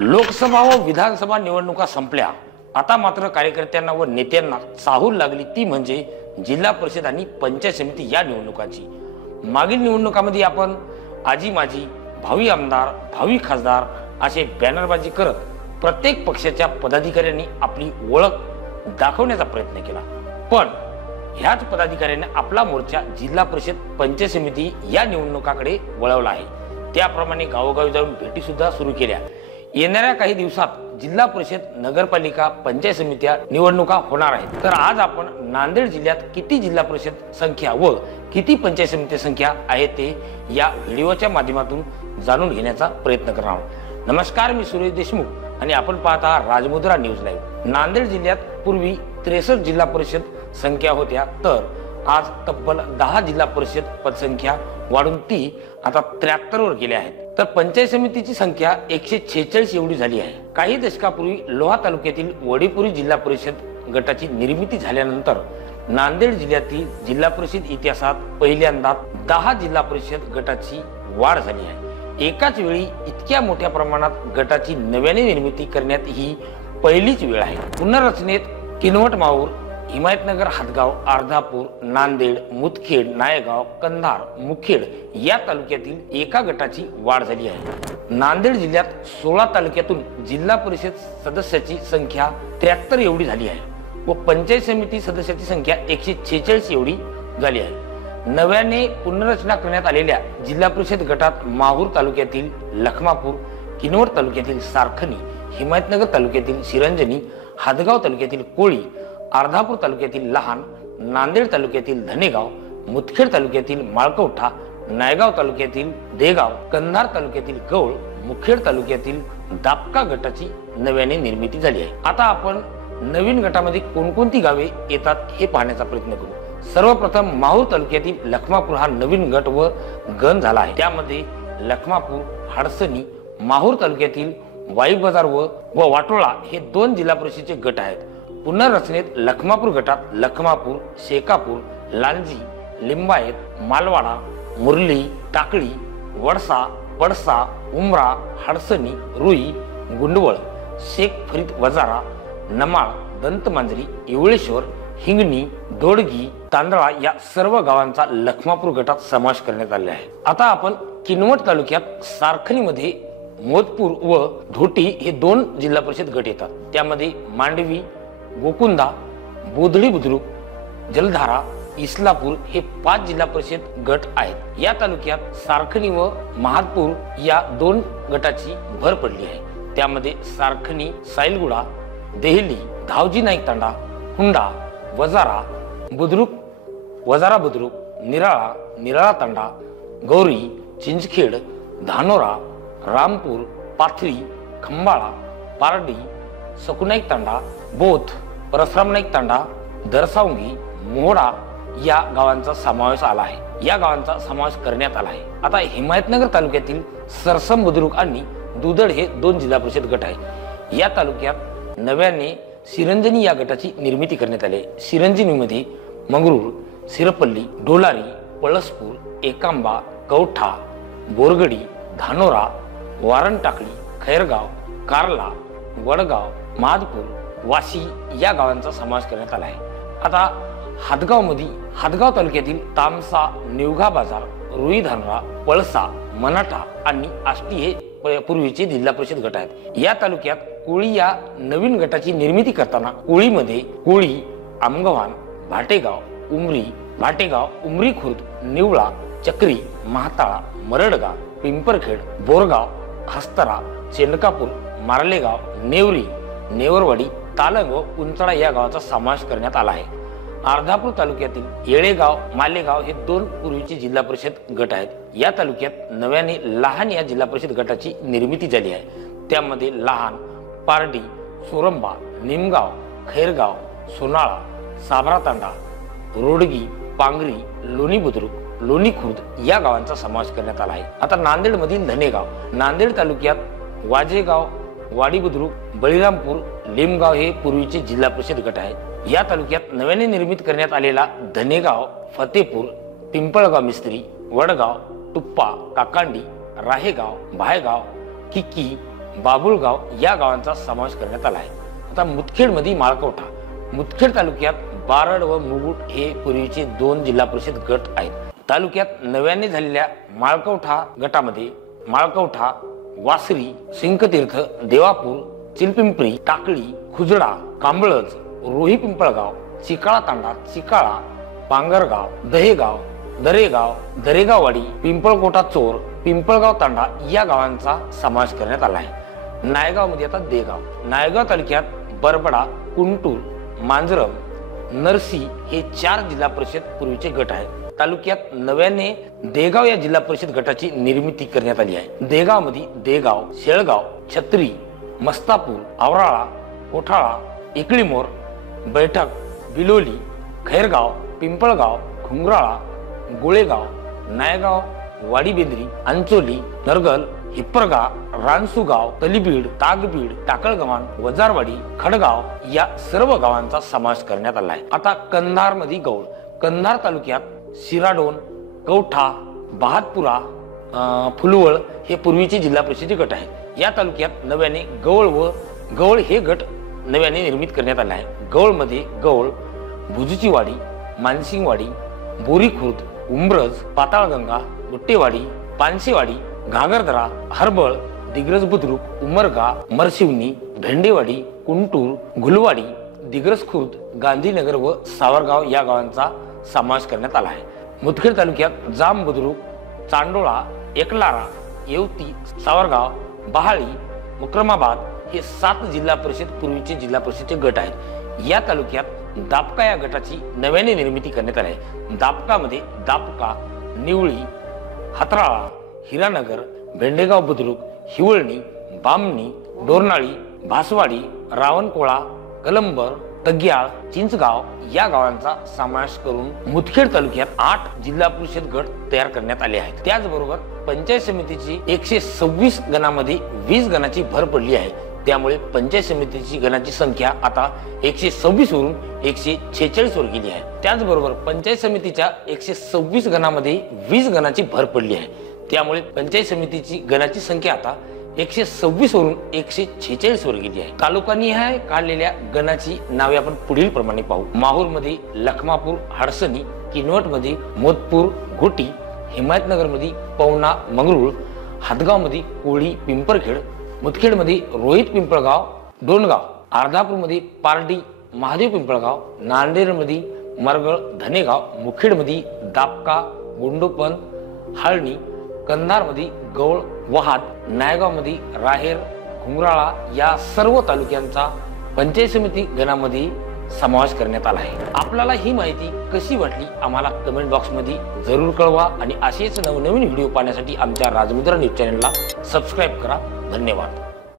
लोकसभा व विधानसभा निवडणुका संपल्या। आता मात्र कार्यकर्त्यांना व नेत्यांना चाहूल लागली ती म्हणजे जिल्हा परिषद आणि पंचायत समिती या निवडणुकांची। मागील निवडणुकांमध्ये आपण आजी माजी, भावी आमदार, भावी खासदार असे बॅनरबाजी करत प्रत्येक पक्षाच्या पदाधिकाऱ्यांनी आपली ओळख दाखवण्याचा प्रयत्न केला। पण ह्याच पदाधिकाऱ्यांनी आपला मोर्चा जिल्हा परिषद पंचायत समिती या निवडणुकाकडे वळवला आहे। त्याप्रमाणे गावोगावी जाऊन भेटी सुद्धा सुरू केल्या। येणाऱ्या काही दिवसात जिल्हा परिषद, नगरपालिका, पंचायत समित्या निवडणुका होणार आहेत। तर आज आपण नांदेड जिल्ह्यात किती जिल्हा परिषद संख्या व किती पंचायत समिती संख्या आहे ते या व्हिडिओच्या माध्यमातून जाणून घेण्याचा प्रयत्न करणार आहोत। नमस्कार, मी सुरेश देशमुख आणि आपण पाहत आहात राजमुद्रा न्यूज लाईव्ह। नांदेड जिल्ह्यात पूर्वी 63 जिल्हा परिषद संख्या होत्या, तर आज तब्बल 10 जिल्हा परिषद पदसंख्या वाढून ती आता 73 वर गेल्या आहेत। तर पंचायत समितीची संख्या 146 एवढी झाली आहे। काही दशकापूर्वी लोहा तालुक्यातील वडीपुरी जिल्हा परिषद गटाची निर्मिती झाल्यानंतर नांदेड जिल्ह्यातील जिल्हा परिषद इतिहासात पहिल्यांदा 10 जिल्हा परिषद गटाची वाढ झाली आहे। एकाच वेळी इतक्या मोठ्या प्रमाणात गटाची नव्याने निर्मिती करण्यात ही पहिलीच वेळ आहे। पुनर्रचनेत किनवट, माहूर, हिमायतनगर, हातगाव, अर्धापूर, नांदेड, मुदखेड, नायगाव, कंधार, मुखेड या तालुक्यातील एका गटाची वाढ झाली आहे। नांदेड जिल्ह्यात 16 तालुक्यातून जिल्हा परिषद सदस्याची संख्या 73 एवढी झाली आहे व पंचायत समिती सदस्याची संख्या 146 एवढी झाली आहे। नव्याने पुनर्रचना करण्यात आलेल्या जिल्हा परिषद गटात माहूर तालुक्यातील लखमापूर, किनवट तालुक्यातील सारखणी, हिमायतनगर तालुक्यातील शिरंजनी, हातगाव तालुक्यातील कोळी, अर्धापूर तालुक्यातील लहान, नांदेड तालुक्यातील धनेगाव, मुदखेड तालुक्यातील माळकवठा, नायगाव तालुक्यातील देगाव, कंधार तालुक्यातील गौळ, मुखेड तालुक्यातील दापका गटाची नव्याने निर्मिती झाली आहे। आता आपण नवीन गटामध्ये कोणकोणती गावे येतात हे पाहण्याचा प्रयत्न करू। सर्वप्रथम माहूर तालुक्यातील लखमापूर हा नवीन गट व गण झाला आहे। त्यामध्ये लखमापूर, हाडसणी, माहूर तालुक्यातील वाई बाजार व वाटोळा हे 2 जिल्हा परिषदेचे गट आहेत। पुनर्रचनेत लखमापूर गटात लखमापूर, शेकापूर, लांजी, लिंबायत, मालवाडा, मुरली, टाकळी, वडसा, पडसा, उमरा, हाडसणी, रुई, गुंडवळ, शेख फरीद वजारा, नमाळ, दंतमांजरी, इवळेश्वर, हिंगणी, दोडगी, तांदळा या सर्व गावांचा लखमापूर गटात समावेश करण्यात आले आहे। आता आपण किनवट तालुक्यात सारखणीमध्ये मोदपूर व धोटी हे 2 जिल्हा परिषद गट येतात। त्यामध्ये मांडवी, गोकुंदा, बोधडी बुद्रुक, जलधारा, इस्लापूर हे 5 जिल्हा परिषद गट आहेत। या तालुक्यात सारखणी व महादपूर या 2 गटाची भर पडली आहे। त्यामध्ये सारखणी, सायलगुडा, देहली, धावजी नाईक तांडा, हुंडा, वजारा बुद्रुक, वजारा बुद्रुक, निराळा, निराळा तांडा, गौरी, चिंचखेड, धानोरा, रामपूर, पाथरी, खंबाळा, पारडी, सकुनाईक तांडा, बोथ, परसराम नाईक तांडा, दरसावंगी, मोहडा या गावांचा समावेश आला आहे। या गावांचा समावेश करण्यात आला आहे। आता हिमायतनगर तालुक्यातील सरसम, बुद्रुक आणि दुधड हे 2 जिल्हा परिषद गट आहे। या तालुक्यात नव्याने शिरंजनी या गटाची निर्मिती करण्यात आली आहे। शिरंजनीमध्ये मंगरूळ, सिरपल्ली, डोलारी, पळसपूर, एकांबा, कवठा, बोरगडी, धानोरा, वारणटाकळी, खैरगाव, कारला, वडगाव, माधपूर, वाशी या गावांचा समावेश करण्यात आला आहे। आता हातगाव तालुक्यातील तामसा, निवघा बाजार, रुई, धानोरा, पळसा, मनाठा आणि आष्टी हे पूर्वीचे जिल्हा परिषद गट आहेत। या तालुक्यात कोळी या नवीन गटाची निर्मिती करताना कोळीमध्ये कोळी, आमगव्हाण, भाटेगाव, उमरी खुर्द, निवळा, चक्री, महाताळा, मरडगाव, पिंपरखेड, बोरगाव, हस्तरा, चेंडकापूर, मार्लेगाव, नेवरी, नेवरवाडी, तालंग व उंचाळा या गावाचा समावेश करण्यात आला आहे। अर्धापूर तालुक्यातील येळेगाव, मालेगाव हे 2 पूर्वीचे जिल्हा परिषद गट आहेत। या तालुक्यात नव्याने लहान या जिल्हा परिषद गटाची निर्मिती झाली आहे। त्यामध्ये लहान, पारडी, सोरंबा, निमगाव, खैरगाव, सोनाळा, साबरा तांडा, रोडगी, पांगरी, लोणी बुद्रुक, लोणी खुर्द या गावांचा समावेश करण्यात आला आहे। आता नांदेड मधील धनेगाव, नांदेड तालुक्यात वाजेगाव, वाडी बुद्रुक, बळीरामपूर, लिमगाव हे पूर्वीचे जिल्हा परिषद गट आहेत। या तालुक्यात नव्याने निर्मित करण्यात आलेला धनेगाव, फतेपूर, पिंपळगाव मिस्त्री, वडगाव, टुप्पा, काकांडी, राहेगाव, भायगाव, किक्की, बाबुळगाव या गावांचा समावेश करण्यात आला आहे। आता मुदखेडमध्ये माळकवठा, मुदखेड तालुक्यात बारड व मुगुट हे पूर्वीचे 2 जिल्हा परिषद गट आहेत। तालुक्यात नव्याने झालेल्या माळकवठा गटामध्ये माळकवठा, वासरी, सिंकतीर्थ, देवापूर, चिलपिंपरी, टाकळी, खुजडा, कांबळज, रोही पिंपळगाव, चिकाळा तांडा, चिकाळा, पांगरगाव, दहेगाव, दरेगाव, दरेगाववाडी, पिंपळकोटा चोर, पिंपळगाव तांडा या गावांचा समावेश करण्यात आला आहे। नायगाव मध्ये आता देगाव, नायगाव तालुक्यात बरबडा, कुंटूर, मांजरम, नरसी हे 4 जिल्हा परिषद पूर्वीचे गट आहेत। तालुक्यात नव्याने देगाव या जिल्हा परिषद गटाची निर्मिती करण्यात आली आहे। देगाव मध्ये देगाव, शेळगाव, छत्री, मस्तापूर, आवराळा, कोठाळा, इकळीमोर, बैठक, बिलोली, खैरगाव, पिंपळगाव, खुंगराळा, गोळेगाव, नायगाव, वाडीबेंद्री, अंचोली, नरगल, हिप्परगा, रानसुगाव, तलीबीड, तागबीड, टाकळगव्हाण, वजारवाडी, खडगाव या सर्व गावांचा समावेश करण्यात आला आहे। आता कंधार मध्ये गौळ, कंधार तालुक्यात शिराडोन, कवठा, बहादपुरा, फुलवळ हे पूर्वीचे जिल्हा परिषदेचे गट आहेत। या तालुक्यात नव्याने गवळ हे गट नव्याने निर्मित करण्यात आले आहे। गवळ मध्ये गवळ, भुजूची वाडी, मानसिंगवाडी, बोरी खुर्द, उंब्रज, पाताळगंगा, गुट्टेवाडी, पानसेवाडी, घागरदरा, हरबळ, दिग्रस बुद्रुक, उमरगा, मरशिवनी, भेंडेवाडी, कुंटूर, गुलवाडी, दिग्रस खुर्द, गांधीनगर व सावरगाव या गावांचा समावेश करण्यात आला आहे। मुदखेड तालुक्यात जाम बुद्रुक, चांडोळा, एकलारा, येवती, सावरगाव, बहाळी, मुक्रमाबाद हे 7 जिल्हा परिषद पूर्वीचे जिल्हा परिषदचे गट आहेत। या तालुक्यात दापका या गटाची नव्याने निर्मिती करण्यात आली आहे। दापकामध्ये दापका, निवळी, हातराळा, हिरानगर, भेंडेगाव बुद्रुक, हिवळणी, बामणी, डोरनाळी, भासवाडी, रावणकोळा, कलंबर, तग्याळ, चिंचगाव या गावांचा समावेश करून मुदखेड तालुक्यात 8 जिल्हा परिषद गट तयार करण्यात आले आहेत। त्याचबरोबर पंचायत समितीची 126 गणामध्ये 20 गणाची भर पडली आहे। त्यामुळे पंचायत समितीची गणाची संख्या आता 126 वरून 146 वर गेली आहे। त्याचबरोबर पंचायत समितीच्या 126 गणामध्ये 20 गणाची भर पडली आहे। त्यामुळे पंचायत समितीची गणाची संख्या आता 126 वरून 146 वर गेली आहे। तालुकानिहाय काढलेल्या गणाची नावे आपण पुढील प्रमाणे पाहू। माहूर मध्ये लखमापूर, हडसणी, किनवट मध्ये मोदपूर, घोटी, हिमायतनगर मध्ये पवना, मंगरुळ, हातगाव मध्ये कोळी, पिंपरखेड, मुदखेड मध्ये रोहित पिंपळगाव, डोनगाव, अर्धापूर मध्ये पारडी, महादेव पिंपळगाव, नांदेड मध्ये मरगळ, धनेगाव, मुखेड मध्ये दापका, गुंडोपन, हाळणी, कंधार मध्ये गौळ, वहाद, नायगाव मध्ये राहेर, घुंगराळा या सर्व तालुक्यांचा पंचायत समिती गणामध्ये समावेश करण्यात आला आहे। आपल्याला ही माहिती कशी वाटली आम्हाला कमेंट बॉक्स मध्ये जरूर कळवा आणि असेच नवनवीन व्हिडिओ पाहण्यासाठी आमच्या राजमुद्रा न्यूज चॅनलला सबस्क्राईब करा। धन्यवाद।